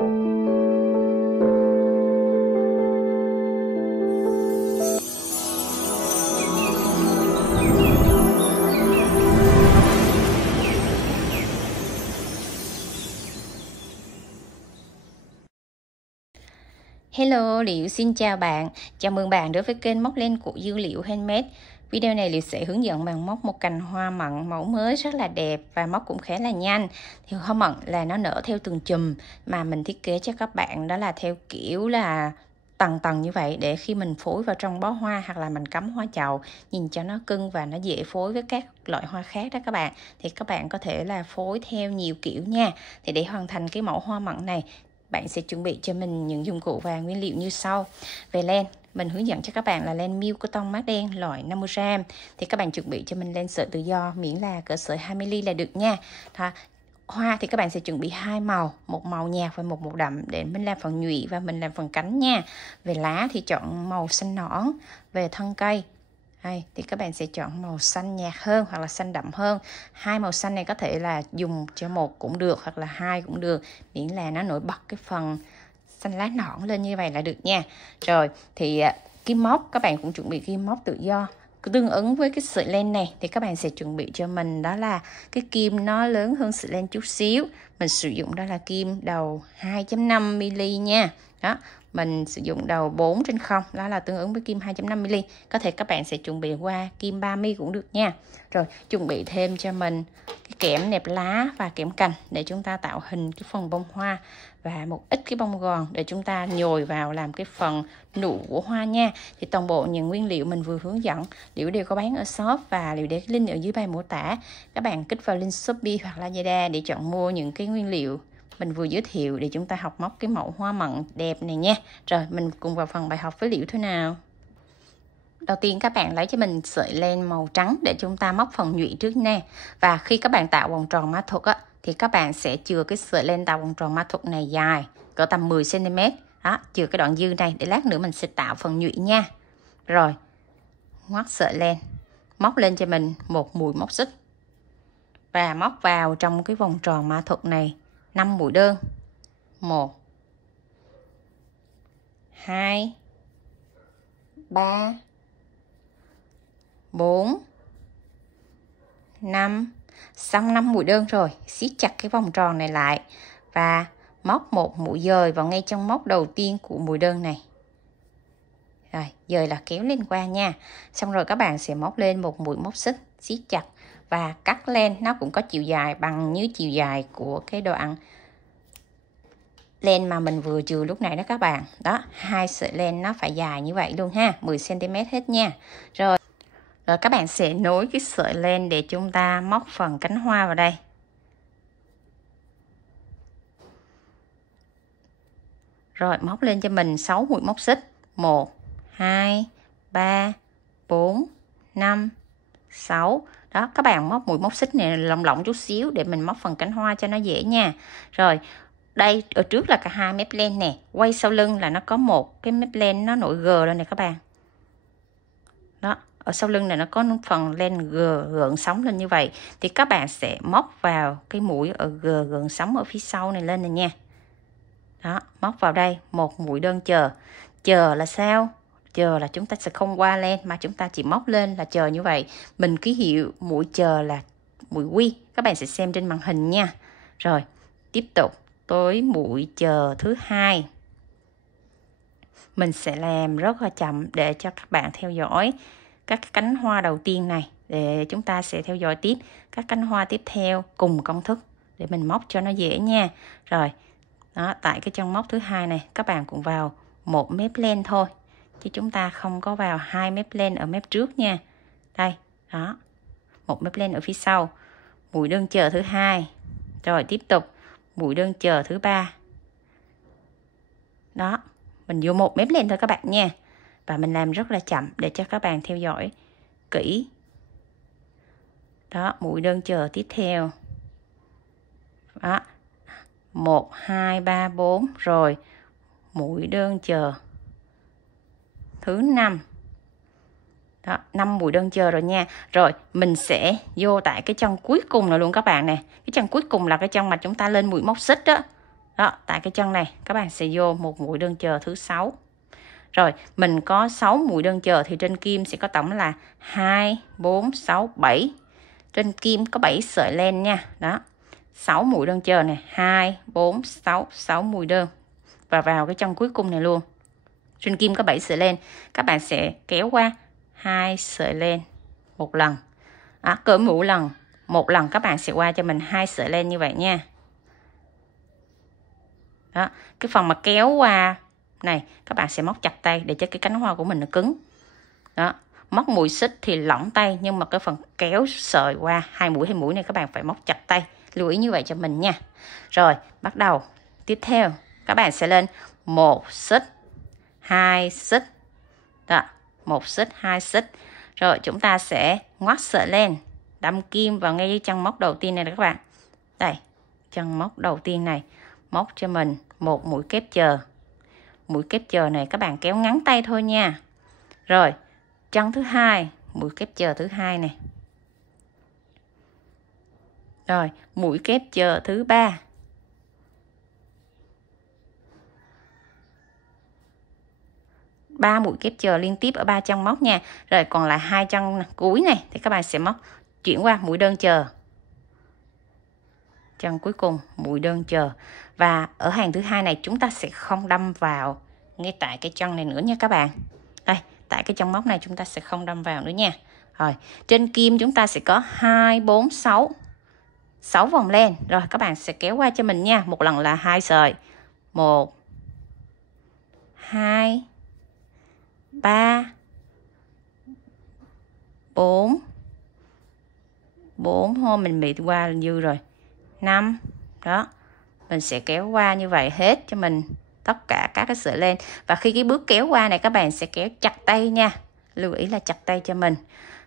Hello, Liệu xin chào bạn. Chào mừng bạn đến với kênh Móc Len của Dương Liệu Handmade. Video này Liệu sẽ hướng dẫn bạn móc một cành hoa mận mẫu mới rất là đẹp và móc cũng khá là nhanh. Thì hoa mận là nó nở theo từng chùm mà mình thiết kế cho các bạn đó là theo kiểu là tầng như vậy, để khi mình phối vào trong bó hoa hoặc là mình cắm hoa chậu nhìn cho nó cưng và nó dễ phối với các loại hoa khác đó các bạn. Thì các bạn có thể là phối theo nhiều kiểu nha. Thì để hoàn thành cái mẫu hoa mận này, bạn sẽ chuẩn bị cho mình những dụng cụ và nguyên liệu như sau. Về len, mình hướng dẫn cho các bạn là len miêu cotton mát đen loại 50g. Thì các bạn chuẩn bị cho mình len sợi tự do, miễn là cỡ sợi 20mm là được nha. Hoa thì các bạn sẽ chuẩn bị hai màu, một màu nhạt và một màu đậm để mình làm phần nhụy và mình làm phần cánh nha. Về lá thì chọn màu xanh nõn. Về thân cây thì các bạn sẽ chọn màu xanh nhạt hơn hoặc là xanh đậm hơn. Hai màu xanh này có thể là dùng cho một cũng được hoặc là hai cũng được, miễn là nó nổi bật cái phần xanh lá nõn lên như vậy là được nha. Rồi thì kim móc, các bạn cũng chuẩn bị kim móc tự do tương ứng với cái sợi len này. Thì các bạn sẽ chuẩn bị cho mình đó là cái kim nó lớn hơn sợi len chút xíu. Mình sử dụng đó là kim đầu 2.5mm nha. Đó, mình sử dụng đầu 4/0, đó là tương ứng với kim 2.5mm. Có thể các bạn sẽ chuẩn bị qua kim 3mm cũng được nha. Rồi chuẩn bị thêm cho mình cái kẽm nẹp lá và kẽm cành để chúng ta tạo hình cái phần bông hoa, và một ít cái bông gòn để chúng ta nhồi vào làm cái phần nụ của hoa nha. Thì toàn bộ những nguyên liệu mình vừa hướng dẫn Liễu đều có bán ở shop và Liễu để link ở dưới bài mô tả. Các bạn kích vào link Shopee hoặc Lazada để chọn mua những cái nguyên liệu mình vừa giới thiệu để chúng ta học móc cái mẫu hoa mận đẹp này nha. Rồi mình cùng vào phần bài học với Liễu thôi nào. Đầu tiên các bạn lấy cho mình sợi len màu trắng để chúng ta móc phần nhụy trước nè. Và khi các bạn tạo vòng tròn mã thuật thì các bạn sẽ chừa cái sợi len tạo vòng tròn mã thuật này dài cỡ tầm 10cm. Đó, chừa cái đoạn dư này để lát nữa mình sẽ tạo phần nhụy nha. Rồi ngoắt sợi len, móc lên cho mình một mũi móc xích và móc vào trong cái vòng tròn mã thuật này 5 mũi đơn. 1 2 3 4 5. Xong 5 mũi đơn rồi, siết chặt cái vòng tròn này lại và móc một mũi dời vào ngay trong móc đầu tiên của mũi đơn này. Rồi, dời là kéo lên qua nha. Xong rồi các bạn sẽ móc lên một mũi móc xích, siết chặt và cắt len, nó cũng có chiều dài bằng như chiều dài của cái đoạn len mà mình vừa chừa lúc nãy đó các bạn. Đó, hai sợi len nó phải dài như vậy luôn ha, 10cm hết nha. Rồi các bạn sẽ nối cái sợi len để chúng ta móc phần cánh hoa vào đây. Rồi móc lên cho mình 6 mũi móc xích. 1 2 3 4 5 6. Đó, các bạn móc mũi móc xích này lỏng lỏng chút xíu để mình móc phần cánh hoa cho nó dễ nha. Rồi đây, ở trước là cả hai mép len nè, quay sau lưng là nó có một cái mép len nó nổi gờ lên này các bạn. Đó, ở sau lưng này nó có phần len gợn sóng lên như vậy. Thì các bạn sẽ móc vào cái mũi ở gợn sóng ở phía sau này lên này nha. Đó, móc vào đây một mũi đơn chờ. Chờ là sao? Chờ là chúng ta sẽ không qua len mà chúng ta chỉ móc lên là chờ như vậy. Mình ký hiệu mũi chờ là mũi quy. Các bạn sẽ xem trên màn hình nha. Rồi, tiếp tục tới mũi chờ thứ hai. Mình sẽ làm rất là chậm để cho các bạn theo dõi các cánh hoa đầu tiên này, để chúng ta sẽ theo dõi tiếp các cánh hoa tiếp theo cùng công thức để mình móc cho nó dễ nha. Rồi, đó, tại cái chân móc thứ hai này các bạn cũng vào một mép len thôi, chứ chúng ta không có vào hai mép len ở mép trước nha. Đây, đó, một mép len ở phía sau, mũi đơn chờ thứ hai. Rồi tiếp tục mũi đơn chờ thứ ba. Đó, mình vô một mép len thôi các bạn nha. Và mình làm rất là chậm để cho các bạn theo dõi kỹ. Đó, mũi đơn chờ tiếp theo. Đó, 1 2 3 4. Rồi mũi đơn chờ thứ 5. Đó, 5 mũi đơn chờ rồi nha. Rồi mình sẽ vô tại cái chân cuối cùng rồi luôn các bạn nè. Cái chân cuối cùng là cái chân mà chúng ta lên mũi móc xích đó. Đó, tại cái chân này các bạn sẽ vô một mũi đơn chờ thứ 6. Rồi, mình có 6 mũi đơn chờ thì trên kim sẽ có tổng là 2, 4, 6, 7. Trên kim có 7 sợi len nha. Đó. 6 mũi đơn chờ này, 2, 4, 6, 6 mũi đơn. Và vào cái chân cuối cùng này luôn. Trên kim có 7 sợi len, các bạn sẽ kéo qua 2 sợi len một lần. Cỡ mỗi lần, một lần các bạn sẽ qua cho mình 2 sợi len như vậy nha. Đó, cái phần mà kéo qua này các bạn sẽ móc chặt tay để cho cái cánh hoa của mình nó cứng. Đó, móc mũi xích thì lỏng tay, nhưng mà cái phần kéo sợi qua hai mũi này các bạn phải móc chặt tay, lưu ý như vậy cho mình nha. Rồi bắt đầu tiếp theo các bạn sẽ lên 1 xích 2 xích. Đó, 1 xích 2 xích. Rồi chúng ta sẽ ngoắt sợi len, đâm kim vào ngay chân móc đầu tiên này các bạn. Đây, chân móc đầu tiên này móc cho mình một mũi kép chờ. Mũi kép chờ này các bạn kéo ngắn tay thôi nha. Rồi chân thứ hai, mũi kép chờ thứ hai này. Rồi mũi kép chờ thứ ba. Ba mũi kép chờ liên tiếp ở 3 chân móc nha. Rồi còn lại 2 chân cuối này thì các bạn sẽ móc chuyển qua mũi đơn chờ. Chân cuối cùng mũi đơn chờ. Và ở hàng thứ hai này chúng ta sẽ không đâm vào ngay tại cái chân này nữa nha các bạn. Đây, tại cái chân móc này chúng ta sẽ không đâm vào nữa nha. Rồi, trên kim chúng ta sẽ có 2, 4, 6. 6 vòng len. Rồi các bạn sẽ kéo qua cho mình nha. Một lần là 2 sợi. 1 2 3 4 hôm mình bị qua là dư rồi. 5. Đó. Mình sẽ kéo qua như vậy hết cho mình tất cả các cái sợi len. Và khi cái bước kéo qua này các bạn sẽ kéo chặt tay nha. Lưu ý là chặt tay cho mình.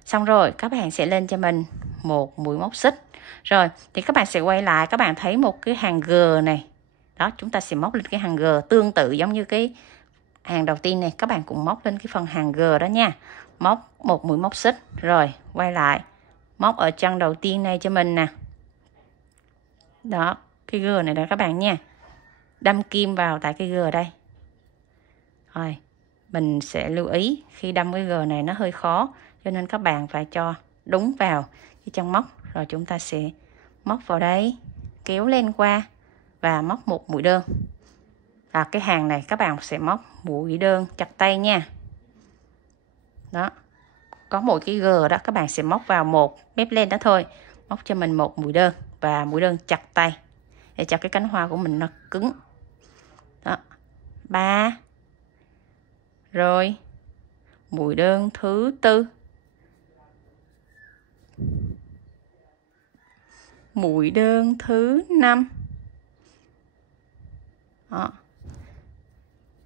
Xong rồi các bạn sẽ lên cho mình một mũi móc xích. Rồi thì các bạn sẽ quay lại, các bạn thấy một cái hàng G này. Đó, chúng ta sẽ móc lên cái hàng G tương tự giống như cái hàng đầu tiên này. Các bạn cũng móc lên cái phần hàng G đó nha. Móc một mũi móc xích. Rồi quay lại, móc ở chân đầu tiên này cho mình nè. Đó, cái G này đó các bạn nha. Đâm kim vào tại cái G đây. Rồi, mình sẽ lưu ý khi đâm cái G này nó hơi khó, cho nên các bạn phải cho đúng vào cái chân móc. Rồi chúng ta sẽ móc vào đây, kéo lên qua và móc một mũi đơn. Và cái hàng này các bạn sẽ móc mũi đơn chặt tay nha. Đó, có mỗi cái G đó các bạn sẽ móc vào một mép len đó thôi. Móc cho mình một mũi đơn và mũi đơn chặt tay để cho cái cánh hoa của mình nó cứng. Đó, 3. Rồi mũi đơn thứ tư, mũi đơn thứ 5. Đó.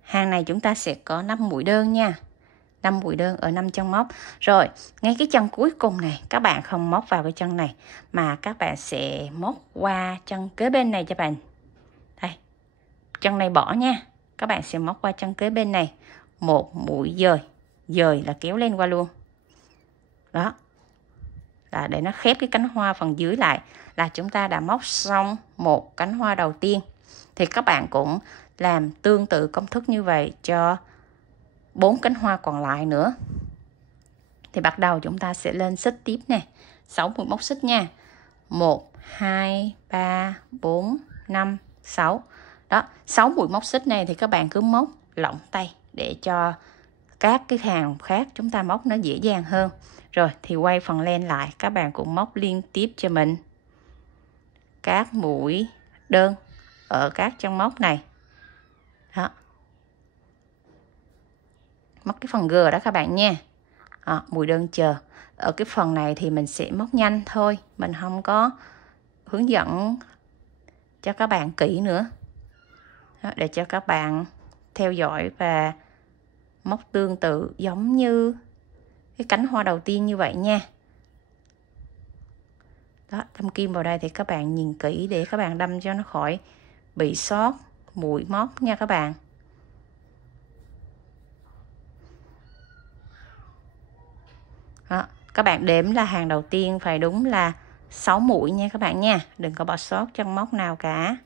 Hàng này chúng ta sẽ có 5 mũi đơn nha. 5 mũi đơn ở 5 chân móc. Rồi, ngay cái chân cuối cùng này các bạn không móc vào cái chân này mà các bạn sẽ móc qua chân kế bên này cho bạn. Đây. Chân này bỏ nha. Các bạn sẽ móc qua chân kế bên này một mũi dời. Dời là kéo lên qua luôn. Đó. Là để nó khép cái cánh hoa phần dưới lại là chúng ta đã móc xong một cánh hoa đầu tiên. Thì các bạn cũng làm tương tự công thức như vậy cho 4 cánh hoa còn lại nữa. Thì bắt đầu chúng ta sẽ lên xích tiếp nè. 6 mũi móc xích nha. 1 2 3 4 5 6. Đó, 6 mũi móc xích này thì các bạn cứ móc lỏng tay để cho các cái hàng khác chúng ta móc nó dễ dàng hơn. Rồi thì quay phần len lại, các bạn cũng móc liên tiếp cho mình các mũi đơn ở các chân móc này. Đó. Móc cái phần G đó các bạn nha. Mũi đơn chờ. Ở cái phần này thì mình sẽ móc nhanh thôi, mình không có hướng dẫn cho các bạn kỹ nữa. Đó, để cho các bạn theo dõi và móc tương tự giống như cái cánh hoa đầu tiên như vậy nha. Đó, đâm kim vào đây thì các bạn nhìn kỹ để các bạn đâm cho nó khỏi bị sót mũi móc nha các bạn. Đó, các bạn đếm là hàng đầu tiên phải đúng là 6 mũi nha các bạn nha. Đừng có bỏ sót chân móc nào cả.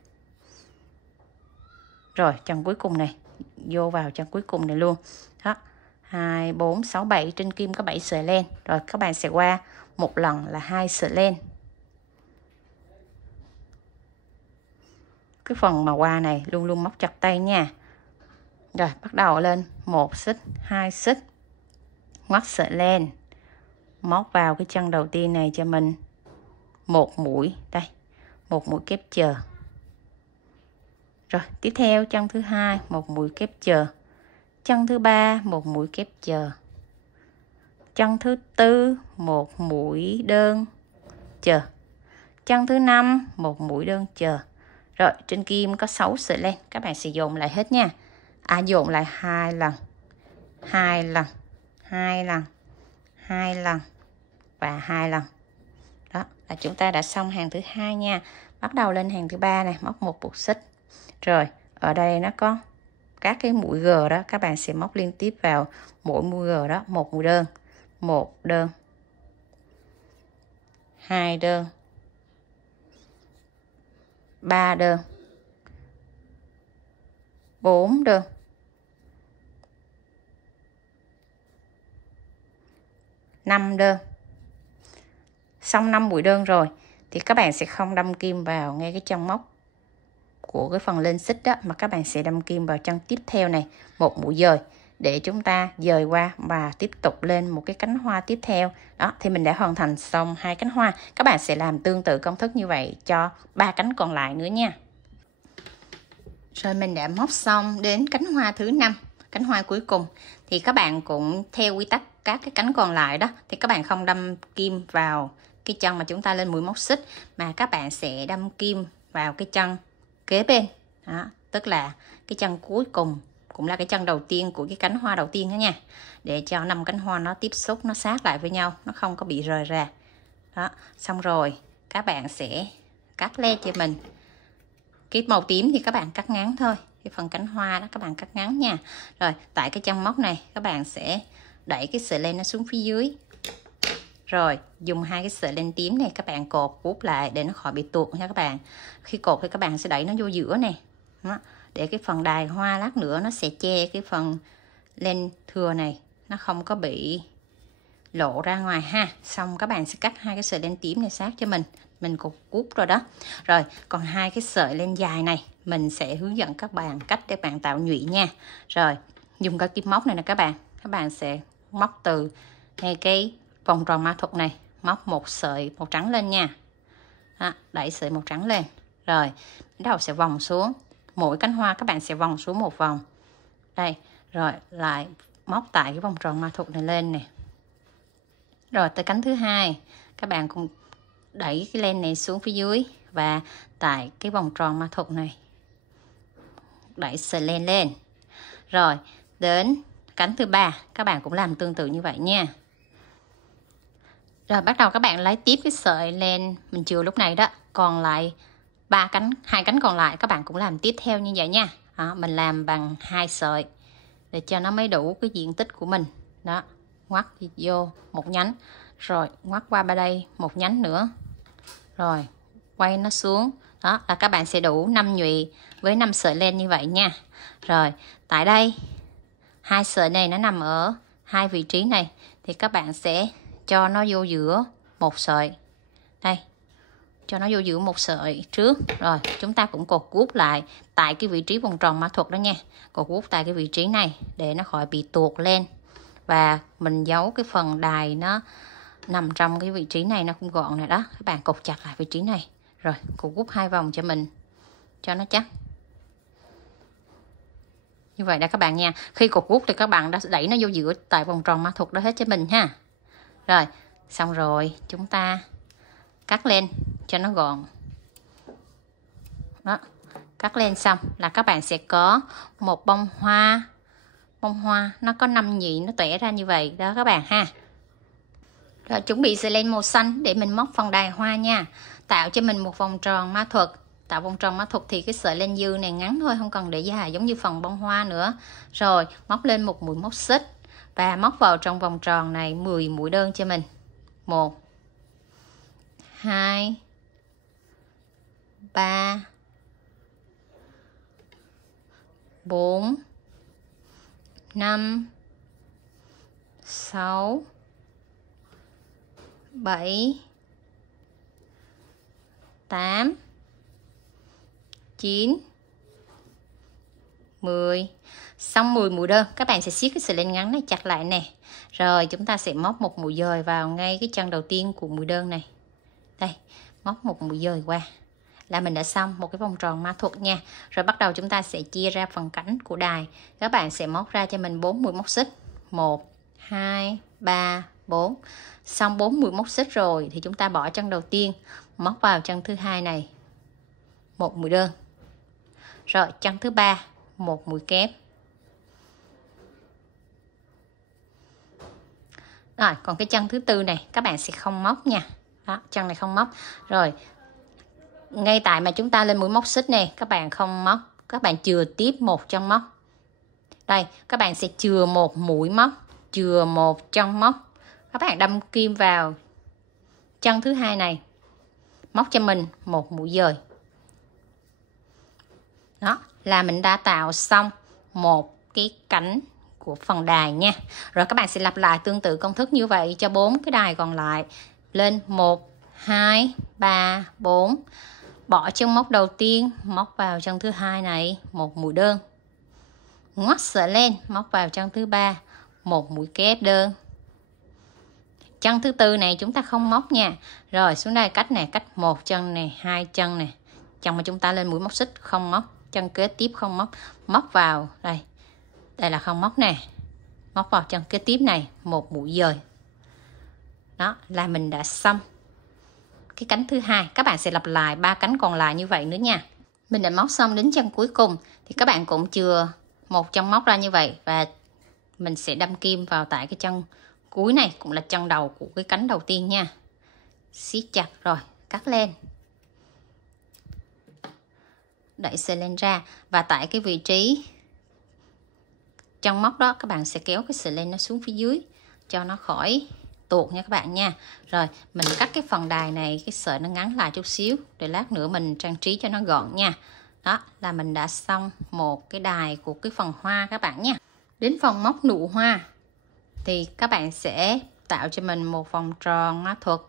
Rồi chân cuối cùng này, vô vào chân cuối cùng này luôn. Đó, 2, 4, 6, 7, trên kim có 7 sợi len. Rồi các bạn sẽ qua một lần là 2 sợi len. Cái phần mà qua này luôn luôn móc chặt tay nha. Rồi bắt đầu lên 1 xích, 2 xích, ngoắt sợi len, móc vào cái chân đầu tiên này cho mình một mũi, đây, một mũi kép chờ. Rồi tiếp theo chân thứ hai, một mũi kép chờ. Chân thứ ba, một mũi kép chờ. Chân thứ tư, một mũi đơn chờ. Chân thứ năm, một mũi đơn chờ. Rồi trên kim có 6 sợi len, các bạn sẽ dồn lại hết nha. Dồn lại 2 lần, 2 lần, 2 lần, 2 lần và 2 lần. Đó là chúng ta đã xong hàng thứ hai nha. Bắt đầu lên hàng thứ ba này, móc một buộc xích. Rồi ở đây nó có các cái mũi G đó, các bạn sẽ móc liên tiếp vào mỗi mũi G đó một mũi đơn, một đơn, hai đơn, ba đơn, 4 đơn, 5 đơn. Xong 5 mũi đơn rồi thì các bạn sẽ không đâm kim vào ngay cái chân móc của cái phần lên xích đó, mà các bạn sẽ đâm kim vào chân tiếp theo này, một mũi dời để chúng ta dời qua và tiếp tục lên một cái cánh hoa tiếp theo. Đó thì mình đã hoàn thành xong 2 cánh hoa. Các bạn sẽ làm tương tự công thức như vậy cho 3 cánh còn lại nữa nha. Rồi mình đã móc xong đến cánh hoa thứ 5, cánh hoa cuối cùng, thì các bạn cũng theo quy tắc các cái cánh còn lại đó, thì các bạn không đâm kim vào cái chân mà chúng ta lên mũi móc xích, mà các bạn sẽ đâm kim vào cái chân kế bên. Đó, tức là cái chân cuối cùng cũng là cái chân đầu tiên của cái cánh hoa đầu tiên đó nha, để cho 5 cánh hoa nó tiếp xúc, nó sát lại với nhau, nó không có bị rời ra. Đó, xong rồi các bạn sẽ cắt len cho mình. Cái màu tím thì các bạn cắt ngắn thôi, cái phần cánh hoa đó các bạn cắt ngắn nha. Rồi tại cái chân móc này các bạn sẽ đẩy cái sợi len nó xuống phía dưới, rồi dùng 2 cái sợi len tím này các bạn cột vuốt lại để nó khỏi bị tuột nha các bạn. Khi cột thì các bạn sẽ đẩy nó vô giữa nè, để cái phần đài hoa lát nữa nó sẽ che cái phần len thừa này, nó không có bị lộ ra ngoài ha. Xong các bạn sẽ cắt 2 cái sợi len tím này sát cho mình cột cút rồi đó. Rồi còn 2 cái sợi len dài này mình sẽ hướng dẫn các bạn cách để bạn tạo nhụy nha. Rồi dùng cái kim móc này nè các bạn sẽ móc từ ngay cái vòng tròn ma thuật này, móc một sợi màu trắng lên nha. Đó, đẩy sợi màu trắng lên, rồi bắt đầu sẽ vòng xuống mỗi cánh hoa, các bạn sẽ vòng xuống một vòng đây, rồi lại móc tại cái vòng tròn ma thuật này lên nè. Rồi tới cánh thứ hai các bạn cũng đẩy cái len này xuống phía dưới, và tại cái vòng tròn ma thuật này đẩy sợi len lên. Rồi đến cánh thứ ba các bạn cũng làm tương tự như vậy nha. Rồi bắt đầu các bạn lấy tiếp cái sợi len mình chừa lúc này đó, còn lại 2 cánh còn lại các bạn cũng làm tiếp theo như vậy nha. Đó, mình làm bằng 2 sợi để cho nó mới đủ cái diện tích của mình. Đó, ngoắt vô một nhánh, rồi ngoắt qua bên đây một nhánh nữa, rồi quay nó xuống. Đó là các bạn sẽ đủ 5 nhụy với 5 sợi len như vậy nha. Rồi tại đây 2 sợi này nó nằm ở 2 vị trí này, thì các bạn sẽ cho nó vô giữa một sợi đây, cho nó vô giữa một sợi trước. Rồi chúng ta cũng cột guốc lại tại cái vị trí vòng tròn ma thuật đó nha, cột guốc tại cái vị trí này để nó khỏi bị tuột lên, và mình giấu cái phần đài nó nằm trong cái vị trí này, nó cũng gọn này đó. Các bạn cột chặt lại vị trí này, rồi cột guốc 2 vòng cho mình cho nó chắc như vậy đó các bạn nha. Khi cột guốc thì các bạn đã đẩy nó vô giữa tại vòng tròn ma thuật đó hết cho mình ha. Rồi xong rồi chúng ta cắt lên cho nó gọn. Đó, cắt lên xong là các bạn sẽ có một bông hoa nó có 5 nhị nó tỏa ra như vậy đó các bạn ha. Rồi chuẩn bị sợi len màu xanh để mình móc phần đài hoa nha. Tạo cho mình một vòng tròn ma thuật. Tạo vòng tròn ma thuật thì cái sợi len dư này ngắn thôi, không cần để dài giống như phần bông hoa nữa. Rồi móc lên một mũi móc xích và móc vào trong vòng tròn này 10 mũi đơn cho mình. 1 2 3 4 5 6 7 8 9 10. Xong 10 mũi đơn, các bạn sẽ siết cái sợi len ngắn này chặt lại nè. Rồi chúng ta sẽ móc một mũi dời vào ngay cái chân đầu tiên của mũi đơn này. Đây, móc một mũi dời qua là mình đã xong một cái vòng tròn ma thuật nha. Rồi bắt đầu chúng ta sẽ chia ra phần cánh của đài. Các bạn sẽ móc ra cho mình 4 mũi móc xích. 1 2 3 4. Xong 4 mũi móc xích rồi thì chúng ta bỏ chân đầu tiên, móc vào chân thứ hai này một mũi đơn. Rồi chân thứ ba một mũi kép. Rồi còn cái chân thứ tư này các bạn sẽ không móc nha. Đó, chân này không móc. Rồi ngay tại mà chúng ta lên mũi móc xích này, các bạn không móc, các bạn chừa tiếp một chân móc. Đây, các bạn sẽ chừa một mũi móc, chừa một chân móc. Các bạn đâm kim vào chân thứ hai này, móc cho mình một mũi dời. Đó là mình đã tạo xong một cái cánh của phần đài nha. Rồi các bạn sẽ lặp lại tương tự công thức như vậy cho 4 cái đài còn lại. Lên 1 2 3 4. Bỏ chân móc đầu tiên, móc vào chân thứ hai này một mũi đơn. Ngoắt sợi len, móc vào chân thứ ba một mũi kép đơn. Chân thứ tư này chúng ta không móc nha. Rồi xuống đây cách này, cách một chân này, hai chân này. Chân mà chúng ta lên mũi móc xích không móc, chân kế tiếp không móc, móc vào đây. Đây là không móc nè. Móc vào chân kế tiếp này một mũi dời. Đó là mình đã xong cái cánh thứ hai. Các bạn sẽ lặp lại 3 cánh còn lại như vậy nữa nha. Mình đã móc xong đến chân cuối cùng thì các bạn cũng chừa một chân móc ra như vậy và mình sẽ đâm kim vào tại cái chân cuối này, cũng là chân đầu của cái cánh đầu tiên nha. Siết chặt rồi cắt lên, đẩy sợi len ra và tại cái vị trí chân móc đó các bạn sẽ kéo cái sợi len nó xuống phía dưới cho nó khỏi tuột nha các bạn nha. Rồi mình cắt cái phần đài này, cái sợi nó ngắn lại chút xíu để lát nữa mình trang trí cho nó gọn nha. Đó là mình đã xong một cái đài của cái phần hoa các bạn nha. Đến phần móc nụ hoa thì các bạn sẽ tạo cho mình một vòng tròn ma thuật.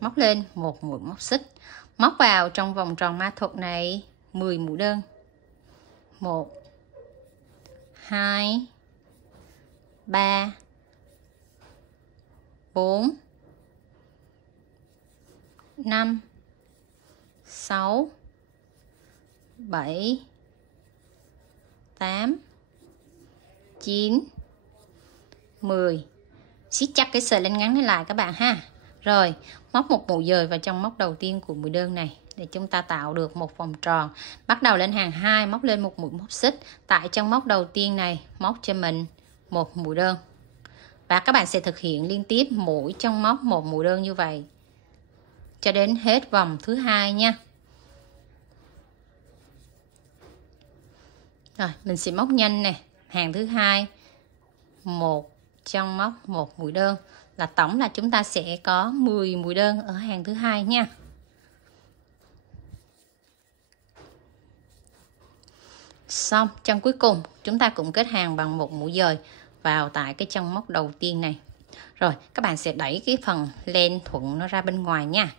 Móc lên một mũi móc xích, móc vào trong vòng tròn ma thuật này 10 mũi đơn. 1 2 3 4 5 6 7 8 9 10. Siết chặt cái sợi len ngắn này lại các bạn ha. Rồi móc một mũi dời vào trong móc đầu tiên của mũi đơn này để chúng ta tạo được một vòng tròn. Bắt đầu lên hàng 2, móc lên một mũi móc xích. Tại trong móc đầu tiên này móc cho mình một mũi đơn. Và các bạn sẽ thực hiện liên tiếp mỗi trong móc một mũi đơn như vậy cho đến hết vòng thứ hai nha. Rồi mình sẽ móc nhanh nè. Hàng thứ hai một trong móc một mũi đơn, là tổng là chúng ta sẽ có 10 mũi đơn ở hàng thứ hai nha. Xong chân cuối cùng chúng ta cũng kết hàng bằng một mũi dời vào tại cái chân móc đầu tiên này. Rồi các bạn sẽ đẩy cái phần len thuận nó ra bên ngoài nha.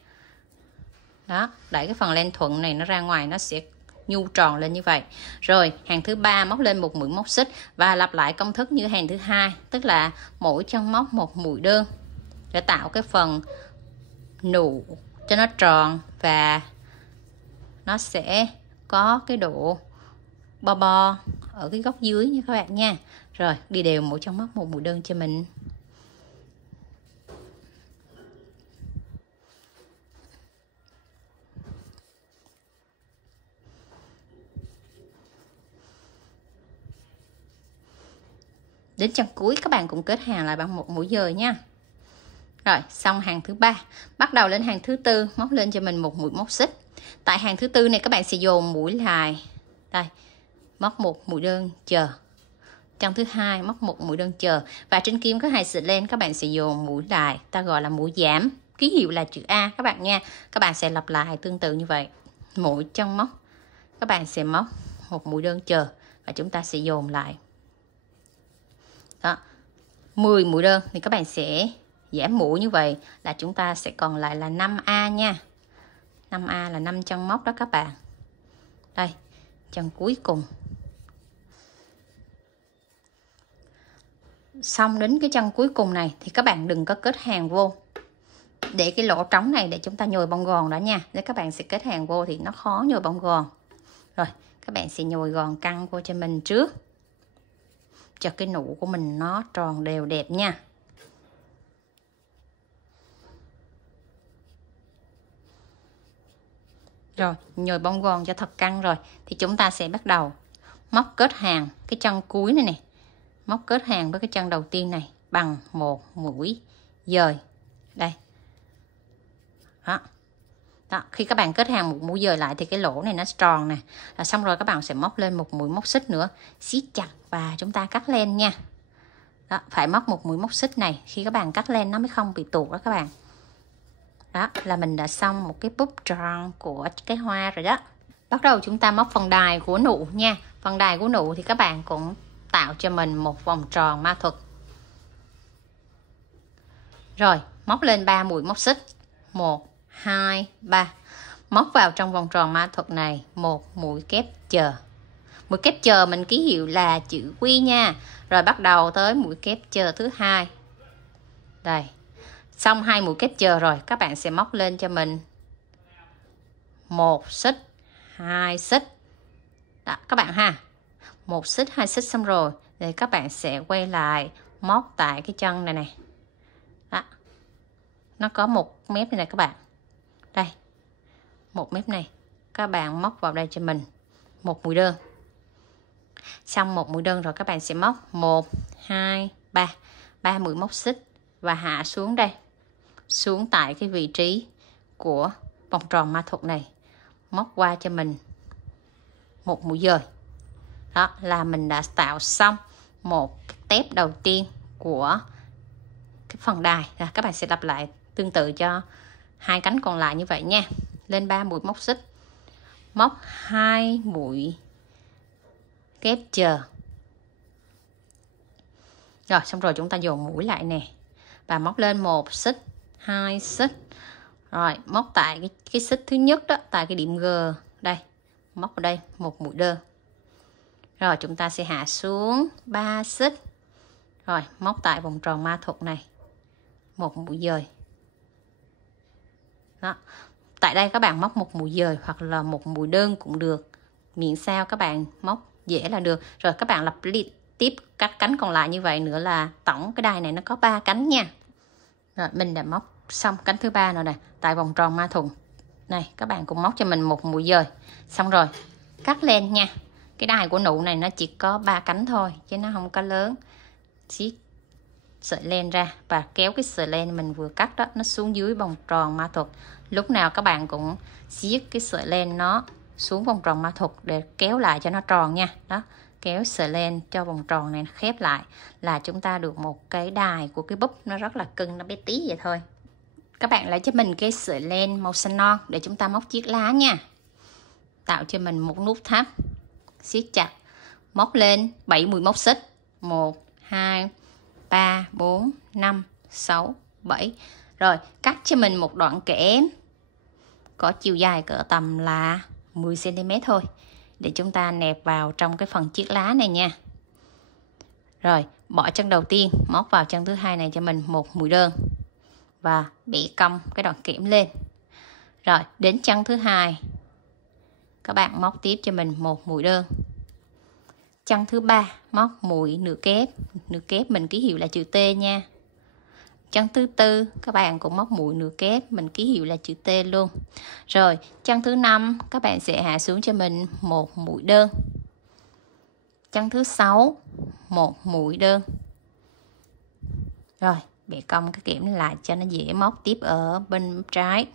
Đó, đẩy cái phần len thuận này nó ra ngoài, nó sẽ nhu tròn lên như vậy. Rồi hàng thứ ba móc lên một mũi móc xích và lặp lại công thức như hàng thứ hai, tức là mỗi chân móc một mũi đơn để tạo cái phần nụ cho nó tròn và nó sẽ có cái độ bo bo ở cái góc dưới nha các bạn nha. Rồi đi đều mỗi chân móc một mũi đơn cho mình. Đến chân cuối các bạn cũng kết hàng lại bằng một mũi dời nha. Rồi xong hàng thứ ba, bắt đầu lên hàng thứ tư, móc lên cho mình một mũi móc xích. Tại hàng thứ tư này các bạn sẽ dồn mũi lại. Đây, móc một mũi đơn chờ. Chân thứ hai móc một mũi đơn chờ và trên kim có 2 sợi len, các bạn sẽ dồn mũi lại, ta gọi là mũi giảm, ký hiệu là chữ A các bạn nha. Các bạn sẽ lặp lại tương tự như vậy mỗi chân móc các bạn sẽ móc một mũi đơn chờ và chúng ta sẽ dồn lại. Đó, 10 mũi đơn thì các bạn sẽ giảm mũi như vậy là chúng ta sẽ còn lại là 5A nha. 5A là 5 chân móc đó các bạn. Đây, chân cuối cùng. Xong đến cái chân cuối cùng này thì các bạn đừng có kết hàng vô. Để cái lỗ trống này để chúng ta nhồi bông gòn đó nha. Nếu các bạn sẽ kết hàng vô thì nó khó nhồi bông gòn. Rồi, các bạn sẽ nhồi gòn căng vô cho mình trước, cho cái nụ của mình nó tròn đều đẹp nha. Rồi, nhồi bông gòn cho thật căng rồi thì chúng ta sẽ bắt đầu móc kết hàng cái chân cuối này nè. Móc kết hàng với cái chân đầu tiên này bằng một mũi dời. Đây. Đó. Đó, khi các bạn kết hàng một mũi dời lại thì cái lỗ này nó tròn nè. Xong rồi các bạn sẽ móc lên một mũi móc xích nữa, siết chặt và chúng ta cắt len nha. Đó, phải móc một mũi móc xích này, khi các bạn cắt len nó mới không bị tuột đó các bạn. Đó là mình đã xong một cái búp tròn của cái hoa rồi đó. Bắt đầu chúng ta móc phần đài của nụ nha. Phần đài của nụ thì các bạn cũng tạo cho mình một vòng tròn ma thuật. Rồi, móc lên 3 mũi móc xích. 1, 2, 3. Móc vào trong vòng tròn ma thuật này một mũi kép chờ. Mũi kép chờ mình ký hiệu là chữ Quy nha. Rồi bắt đầu tới mũi kép chờ thứ hai. Đây. Xong 2 mũi kép chờ rồi, các bạn sẽ móc lên cho mình 1 xích, 2 xích. Đó các bạn ha. 1 xích, 2 xích xong rồi thì các bạn sẽ quay lại móc tại cái chân này này. Đó. Nó có một mép này, này các bạn. Đây. Một mép này. Các bạn móc vào đây cho mình một mũi đơn. Xong một mũi đơn rồi các bạn sẽ móc 1, 2, 3. 3 mũi móc xích và hạ xuống đây. Xuống tại cái vị trí của vòng tròn ma thuật này. Móc qua cho mình một mũi dời. Đó là mình đã tạo xong một tép đầu tiên của cái phần đài. Các bạn sẽ lặp lại tương tự cho 2 cánh còn lại như vậy nha. Lên 3 mũi móc xích, móc 2 mũi kép chờ. Rồi xong rồi chúng ta dồn mũi lại nè và móc lên 1 xích, 2 xích. Rồi móc tại cái xích thứ nhất đó, tại cái điểm G đây, móc vào đây một mũi đơn. Rồi chúng ta sẽ hạ xuống 3 xích. Rồi móc tại vòng tròn ma thuật này một mũi dời. Đó. Tại đây các bạn móc một mũi dời hoặc là một mũi đơn cũng được, miễn sao các bạn móc dễ là được. Rồi các bạn lặp tiếp các cánh còn lại như vậy nữa là tổng cái đài này nó có 3 cánh nha. Rồi mình đã móc xong cánh thứ 3 rồi nè, tại vòng tròn ma thuật này các bạn cũng móc cho mình một mũi dời. Xong rồi cắt len nha. Cái đài của nụ này nó chỉ có 3 cánh thôi chứ nó không có lớn. Siết sợi len ra và kéo cái sợi len mình vừa cắt đó nó xuống dưới vòng tròn ma thuật. Lúc nào các bạn cũng siết cái sợi len nó xuống vòng tròn ma thuật để kéo lại cho nó tròn nha. Đó, kéo sợi len cho vòng tròn này khép lại là chúng ta được một cái đài của cái búp nó rất là cưng, nó bé tí vậy thôi. Các bạn lấy cho mình cái sợi len màu xanh non để chúng ta móc chiếc lá nha. Tạo cho mình một nút thắt, siết chặt, móc lên 7 mũi móc xích. 1, 2, 3, 4, 5, 6, 7. Rồi cắt cho mình một đoạn kẽm có chiều dài cỡ tầm là 10 cm thôi để chúng ta nẹp vào trong cái phần chiếc lá này nha. Rồi bỏ chân đầu tiên, móc vào chân thứ hai này cho mình một mũi đơn và bẻ cong cái đoạn kẽm lên. Rồi đến chân thứ hai các bạn móc tiếp cho mình một mũi đơn. Chân thứ ba móc mũi nửa kép mình ký hiệu là chữ T nha. Chân thứ tư các bạn cũng móc mũi nửa kép, mình ký hiệu là chữ T luôn. Rồi chân thứ 5 các bạn sẽ hạ xuống cho mình một mũi đơn. Chân thứ 6 một mũi đơn. Rồi bẻ cong cái kẽm lại cho nó dễ móc tiếp ở bên trái.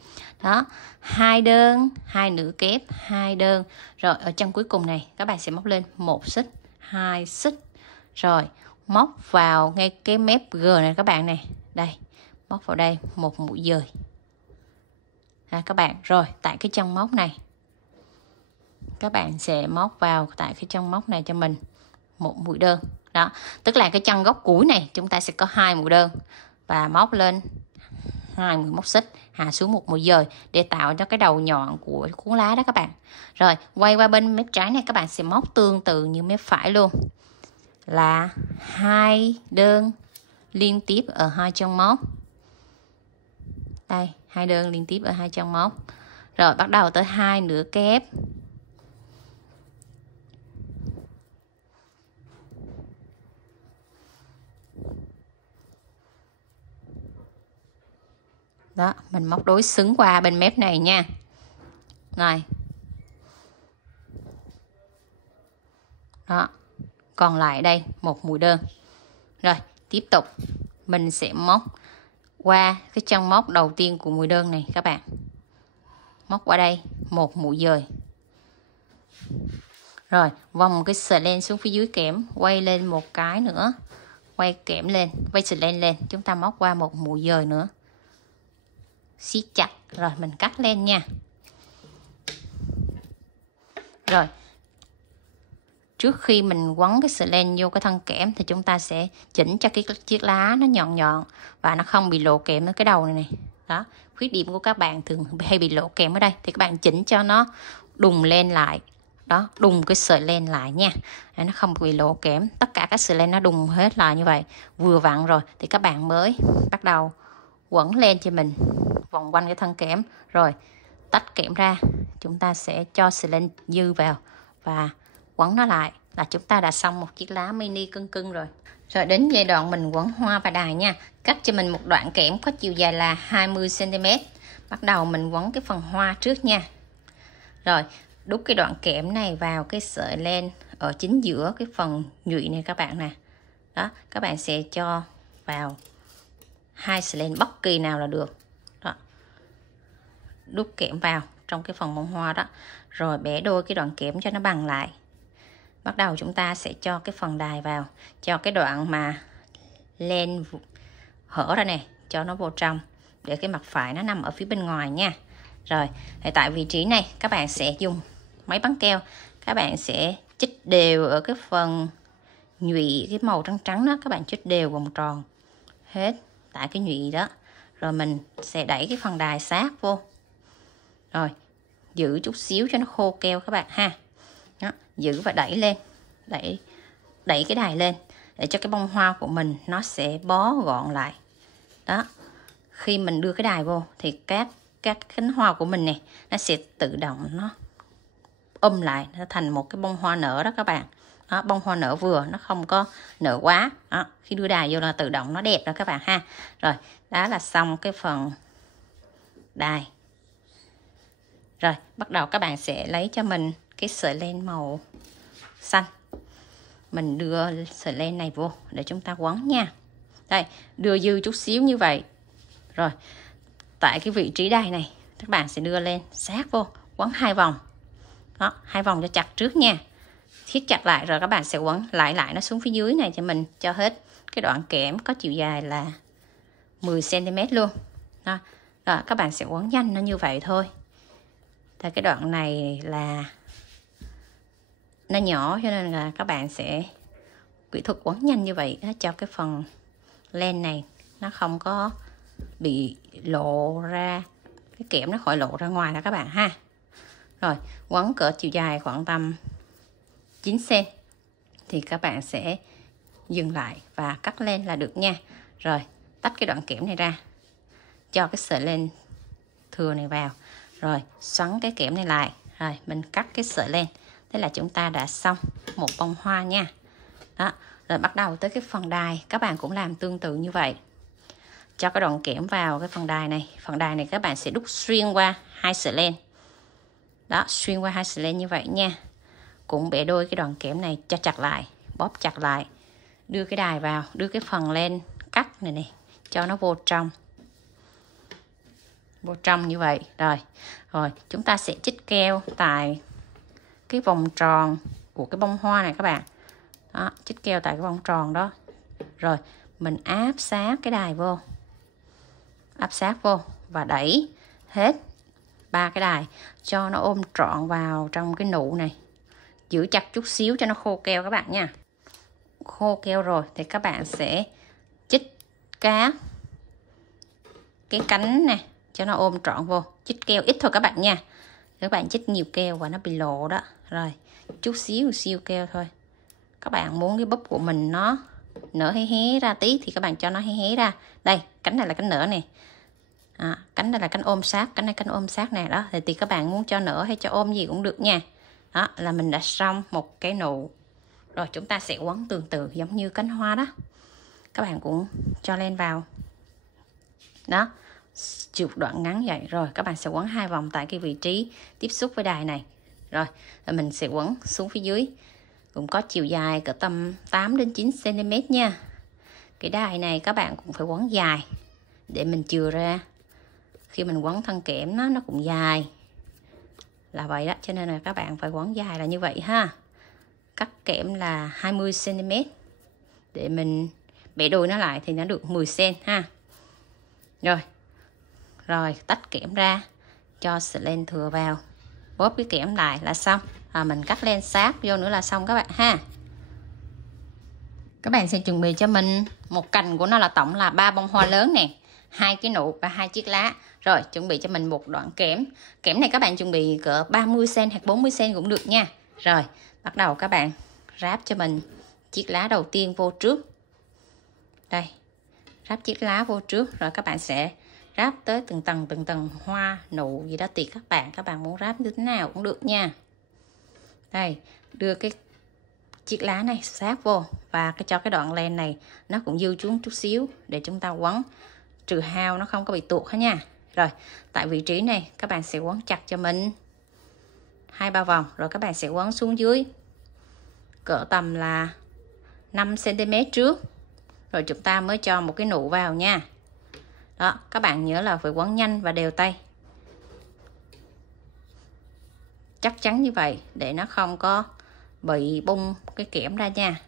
Đó, 2 đơn, 2 nửa kép, 2 đơn. Rồi ở chân cuối cùng này các bạn sẽ móc lên 1 xích, 2 xích. Rồi móc vào ngay cái mép G này các bạn này. Đây, móc vào đây một mũi dời. Các bạn, rồi tại cái chân móc này các bạn sẽ móc vào tại cái chân móc này cho mình một mũi đơn. Đó, tức là cái chân gốc cuối này chúng ta sẽ có 2 mũi đơn và móc lên 2 mũi móc xích, hạ xuống một mũi dời để tạo cho cái đầu nhọn của cuốn lá đó các bạn. Rồi quay qua bên mép trái này, các bạn sẽ móc tương tự như mép phải luôn, là 2 đơn liên tiếp ở 2 chân móc. Đây, 2 đơn liên tiếp ở 2 chân móc. Rồi bắt đầu tới 2 nửa kép. Đó, mình móc đối xứng qua bên mép này nha. Rồi. Đó. Còn lại đây một mũi đơn. Rồi, tiếp tục mình sẽ móc qua cái chân móc đầu tiên của mũi đơn này các bạn. Móc qua đây một mũi dời. Rồi, vòng cái sợi len xuống phía dưới kẽm, quay lên một cái nữa. Quay kẽm lên, quay sợi len lên, chúng ta móc qua một mũi dời nữa. Siết chặt, rồi mình cắt len nha. Rồi, trước khi mình quấn cái sợi len vô cái thân kẽm thì chúng ta sẽ chỉnh cho cái chiếc lá nó nhọn nhọn và nó không bị lộ kẽm ở cái đầu này này. Đó, khuyết điểm của các bạn thường hay bị lộ kẽm ở đây thì các bạn chỉnh cho nó đùng len lại. Đó, đùng cái sợi len lại nha. Nó không bị lộ kẽm, tất cả các sợi len nó đùng hết lại như vậy, vừa vặn rồi thì các bạn mới bắt đầu quấn len cho mình vòng quanh cái thân kẽm. Rồi tách kẽm ra, chúng ta sẽ cho sợi len dư vào và quấn nó lại là chúng ta đã xong một chiếc lá mini cưng cưng rồi. Rồi đến giai đoạn mình quấn hoa và đài nha. Cắt cho mình một đoạn kẽm có chiều dài là 20 cm. Bắt đầu mình quấn cái phần hoa trước nha. Rồi đút cái đoạn kẽm này vào cái sợi len ở chính giữa cái phần nhụy này các bạn nè. Đó, các bạn sẽ cho vào 2 sợi len bất kỳ nào là được. Đó, đút kẽm vào trong cái phần bông hoa đó, rồi bẻ đôi cái đoạn kẽm cho nó bằng lại. Bắt đầu chúng ta sẽ cho cái phần đài vào, cho cái đoạn mà len hở ra nè, cho nó vô trong để cái mặt phải nó nằm ở phía bên ngoài nha. Rồi tại vị trí này các bạn sẽ dùng máy bắn keo, các bạn sẽ chích đều ở cái phần nhụy, cái màu trắng trắng đó, các bạn chích đều vòng tròn hết tại cái nhụy đó. Rồi mình sẽ đẩy cái phần đài sát vô, rồi giữ chút xíu cho nó khô keo các bạn ha. Đó, giữ và đẩy lên, đẩy cái đài lên để cho cái bông hoa của mình nó sẽ bó gọn lại. Đó, khi mình đưa cái đài vô thì các cánh hoa của mình này nó sẽ tự động nó lại, nó thành một cái bông hoa nở đó các bạn. Đó, bông hoa nở vừa, nó không có nở quá. Đó, khi đưa đài vô là tự động nó đẹp đó các bạn ha. Rồi, đó là xong cái phần đài. Rồi, bắt đầu các bạn sẽ lấy cho mình cái sợi len màu xanh. Mình đưa sợi len này vô để chúng ta quấn nha. Đây, đưa dư chút xíu như vậy. Rồi, tại cái vị trí đài này, các bạn sẽ đưa lên sát vô, quấn 2 vòng. Đó, 2 vòng cho chặt trước nha. Siết chặt lại rồi các bạn sẽ quấn lại nó xuống phía dưới này cho mình, cho hết cái đoạn kẽm có chiều dài là 10 cm luôn. Đó, rồi các bạn sẽ quấn nhanh nó như vậy thôi. Tại cái đoạn này là nó nhỏ cho nên là các bạn sẽ kỹ thuật quấn nhanh như vậy cho cái phần len này nó không có bị lộ ra, cái kẽm nó khỏi lộ ra ngoài đó các bạn ha. Rồi quấn cỡ chiều dài khoảng tầm 9 cm thì các bạn sẽ dừng lại và cắt len là được nha. Rồi tách cái đoạn kẽm này ra, cho cái sợi len thừa này vào, rồi xoắn cái kẽm này lại, rồi mình cắt cái sợi len. Thế là chúng ta đã xong một bông hoa nha. Đó, rồi bắt đầu tới cái phần đài, các bạn cũng làm tương tự như vậy. Cho cái đoạn kẽm vào cái phần đài này. Phần đài này các bạn sẽ đút xuyên qua 2 sợi len. Đó, xuyên qua 2 sợi len như vậy nha. Cũng bẻ đôi cái đoạn kẽm này cho chặt lại, bóp chặt lại. Đưa cái đài vào, đưa cái phần len cắt này này cho nó vô trong. Vô trong như vậy. Rồi chúng ta sẽ chích keo tại cái vòng tròn của cái bông hoa này các bạn. Đó, chích keo tại cái vòng tròn đó. Rồi mình áp sát cái đài vô, áp sát vô và đẩy hết 3 cái đài cho nó ôm trọn vào trong cái nụ này. Giữ chặt chút xíu cho nó khô keo các bạn nha. Khô keo rồi thì các bạn sẽ chích cái cánh nè cho nó ôm trọn vô. Chích keo ít thôi các bạn nha. Các bạn chích nhiều keo và nó bị lộ đó. Rồi, chút xíu keo thôi. Các bạn muốn cái búp của mình nó nở hé ra tí thì các bạn cho nó hé ra. Đây, cánh này là cánh nở nè. Cánh này là cánh ôm sát, cánh này cánh ôm sát nè đó. Thì các bạn muốn cho nở hay cho ôm gì cũng được nha. Đó là mình đã xong một cái nụ. Rồi chúng ta sẽ quấn tương tự giống như cánh hoa đó. Các bạn cũng cho lên vào. Đó, chụp đoạn ngắn vậy. Rồi các bạn sẽ quấn 2 vòng tại cái vị trí tiếp xúc với đài này. Rồi mình sẽ quấn xuống phía dưới. Cũng có chiều dài cỡ tầm 8 đến 9 cm nha. Cái đài này các bạn cũng phải quấn dài để mình chừa ra. Khi mình quấn thân kẽm nó cũng dài. Là vậy đó, cho nên là các bạn phải quấn dài là như vậy ha. Cắt kẽm là 20 cm để mình bẻ đôi nó lại thì nó được 10 cm ha. Rồi tách kẽm ra, cho sợi len thừa vào, bóp cái kẽm lại là xong. Mình cắt len sát vô nữa là xong các bạn ha. Các bạn sẽ chuẩn bị cho mình một cành của nó là tổng là 3 bông hoa lớn nè, 2 cái nụ và 2 chiếc lá. Rồi chuẩn bị cho mình một đoạn kẽm. Kẽm này các bạn chuẩn bị cỡ 30 cm hoặc 40 cm cũng được nha. Rồi bắt đầu các bạn ráp cho mình chiếc lá đầu tiên vô trước. Đây, ráp chiếc lá vô trước. Rồi các bạn sẽ ráp tới từng tầng hoa nụ gì đó tùy các bạn muốn ráp như thế nào cũng được nha. Đây, đưa cái chiếc lá này sát vô và cho cái đoạn len này nó cũng dư xuống chút xíu để chúng ta quấn trừ hao nó không có bị tuột hết nha. Rồi tại vị trí này các bạn sẽ quấn chặt cho mình 2-3 vòng. Rồi các bạn sẽ quấn xuống dưới cỡ tầm là 5 cm trước. Rồi chúng ta mới cho một cái nụ vào nha. Đó, các bạn nhớ là phải quấn nhanh và đều tay. Chắc chắn như vậy để nó không có bị bung cái kẽm ra nha.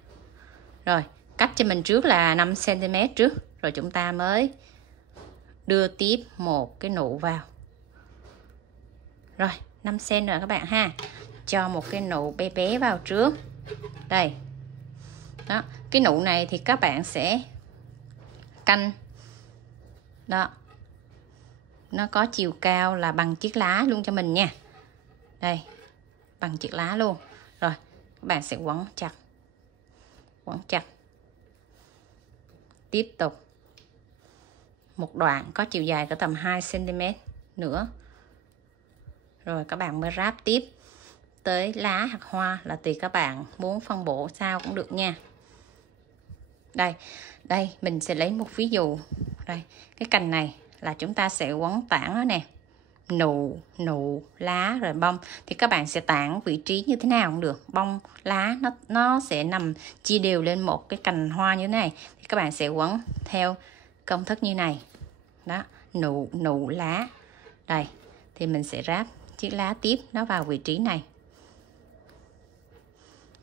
Rồi, cắt cho mình trước là 5 cm trước. Rồi chúng ta mới đưa tiếp một cái nụ vào. Rồi, 5 cm rồi các bạn ha. Cho một cái nụ bé bé vào trước. Đây. Đó, cái nụ này thì các bạn sẽ canh. Đó. Nó có chiều cao là bằng chiếc lá luôn cho mình nha. Đây, bằng chiếc lá luôn. Rồi, các bạn sẽ quấn chặt. Quấn chặt. Tiếp tục. Một đoạn có chiều dài có tầm 2 cm nữa. Rồi các bạn mới ráp tiếp tới lá hoặc hoa là tùy các bạn muốn phân bổ sao cũng được nha. Đây mình sẽ lấy một ví dụ. Đây, cái cành này là chúng ta sẽ quấn tản nó nè. Nụ, lá rồi bông thì các bạn sẽ tản vị trí như thế nào cũng được. Bông, lá nó sẽ nằm chia đều lên một cái cành hoa như thế này. Thì các bạn sẽ quấn theo công thức như này. Đó, nụ, lá. Đây, thì mình sẽ ráp chiếc lá tiếp nó vào vị trí này.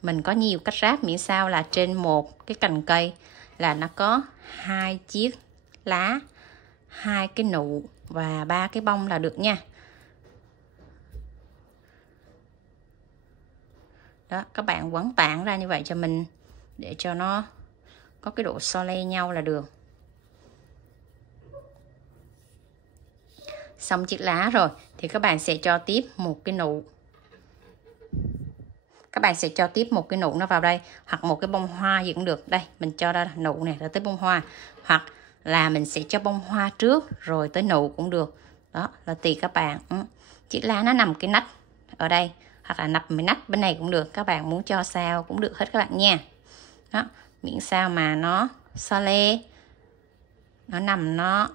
Mình có nhiều cách ráp miễn sao là trên một cái cành cây là nó có 2 chiếc lá, 2 cái nụ và 3 cái bông là được nha. Đó, các bạn quấn tản ra như vậy cho mình để cho nó có cái độ so le nhau là được. Xong chiếc lá rồi thì các bạn sẽ cho tiếp một cái nụ. Các bạn sẽ cho tiếp một cái nụ nó vào đây hoặc một cái bông hoa gì cũng được. Đây, mình cho ra nụ này rồi tới bông hoa, hoặc là mình sẽ cho bông hoa trước rồi tới nụ cũng được. Đó là tùy các bạn. Chiếc lá nó nằm cái nách ở đây hoặc là nằm cái nách bên này cũng được. Các bạn muốn cho sao cũng được hết các bạn nha. Đó, miễn sao mà nó so le, nó nằm nó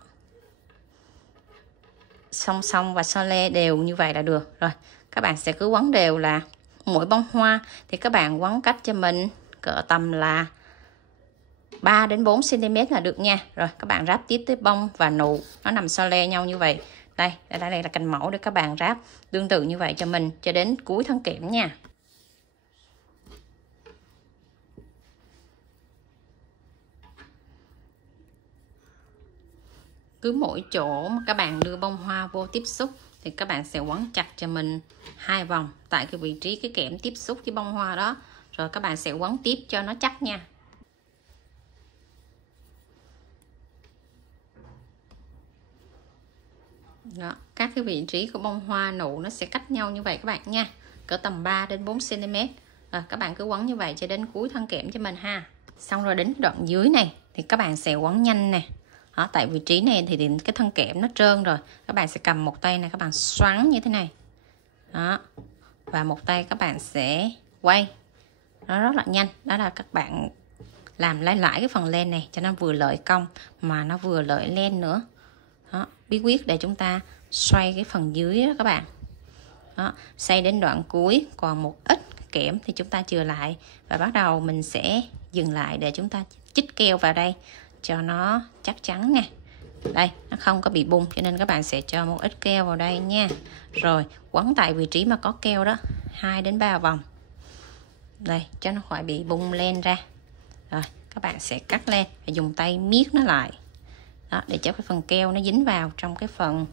song song và so le đều như vậy là được. Rồi các bạn sẽ cứ quấn đều là mỗi bông hoa thì các bạn quấn cách cho mình cỡ tầm là 3 đến 4 cm là được nha. Rồi các bạn ráp tiếp tới bông và nụ nó nằm so le nhau như vậy. Đây là cành mẫu để các bạn ráp tương tự như vậy cho mình cho đến cuối thân kẽm nha. Cứ mỗi chỗ mà các bạn đưa bông hoa vô tiếp xúc thì các bạn sẽ quấn chặt cho mình 2 vòng tại cái vị trí cái kẽm tiếp xúc với bông hoa đó, rồi các bạn sẽ quấn tiếp cho nó chắc nha. Đó, các cái vị trí của bông hoa nụ nó sẽ cách nhau như vậy các bạn nha, cỡ tầm 3 đến 4 cm. Rồi các bạn cứ quấn như vậy cho đến cuối thân kẽm cho mình ha. Xong rồi đến đoạn dưới này thì các bạn sẽ quấn nhanh nè. Đó, tại vị trí này thì cái thân kẽm nó trơn rồi, các bạn sẽ cầm một tay này các bạn xoắn như thế này. Đó. Và một tay các bạn sẽ quay. Nó rất là nhanh. Đó là các bạn làm lại cái phần len này cho nó vừa lợi cong mà nó vừa lợi len nữa. Đó, bí quyết để chúng ta xoay cái phần dưới đó các bạn. Đó, xoay đến đoạn cuối còn một ít kẽm thì chúng ta chừa lại và bắt đầu mình sẽ dừng lại để chúng ta chích keo vào đây cho nó chắc chắn nè. Đây, nó không có bị bung cho nên các bạn sẽ cho một ít keo vào đây nha. Rồi quấn tại vị trí mà có keo đó 2 đến 3 vòng. Đây, cho nó khỏi bị bung len ra. Rồi, các bạn sẽ cắt len và dùng tay miết nó lại. Đó, để cho cái phần keo nó dính vào trong cái phần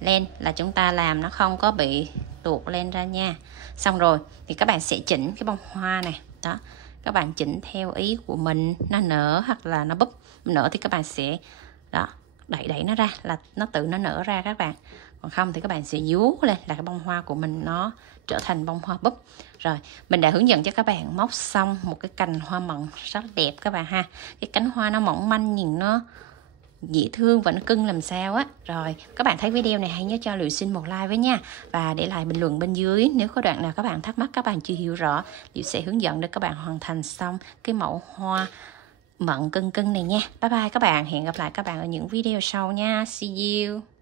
len là chúng ta làm nó không có bị tuột lên ra nha. Xong rồi thì các bạn sẽ chỉnh cái bông hoa này. Đó, các bạn chỉnh theo ý của mình, nó nở hoặc là nó búp. Nở thì các bạn sẽ đó, đẩy nó ra là nó tự nó nở ra các bạn. Còn không thì các bạn sẽ vuốt lên là cái bông hoa của mình nó trở thành bông hoa búp. Rồi mình đã hướng dẫn cho các bạn móc xong một cái cành hoa mận rất đẹp các bạn ha. Cái cánh hoa nó mỏng manh, nhìn nó dễ thương và nó cưng làm sao á. Rồi các bạn thấy video này hãy nhớ cho Liệu xin một like với nha, và để lại bình luận bên dưới nếu có đoạn nào các bạn thắc mắc, các bạn chưa hiểu rõ, Liệu sẽ hướng dẫn để các bạn hoàn thành xong cái mẫu hoa mận cưng này nha. Bye bye các bạn, hẹn gặp lại các bạn ở những video sau nha. See you.